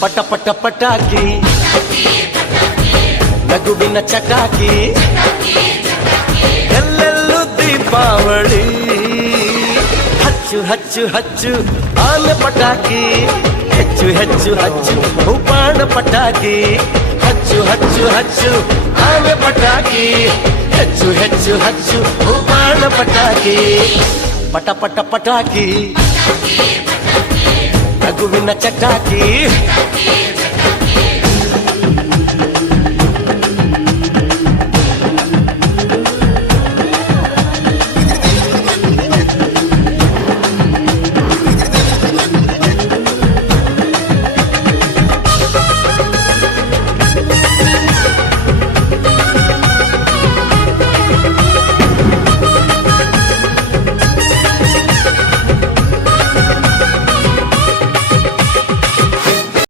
ಪಟ ಪಟ ಪಟಾಕಿ ನಗುವಿನ ಚಟಾಕಿ ಎಲ್ಲೆಲ್ಲೂ ದೀಪಾವಳಿ ಹಚ್ಚು ಹಚ್ಚು ಹಚ್ಚು ಆನೆ ಪಟಾಕಿ ಹೆಚ್ಚು ಹೆಚ್ಚು ಹಚ್ಚು ಬಾಣ ಪಟಾಕಿ ಹಚ್ಚು ಹಚ್ಚು ಹಚ್ಚು ಆನೆ ಪಟಾಕಿ ಹೆಚ್ಚು ಹೆಚ್ಚು ಹಚ್ಚು ಬಾಣ ಪಟಾಕಿ ಪಟ ಪಟ ಪಟಾಕಿ ನಗುವಿನ ಚಟಾಕಿ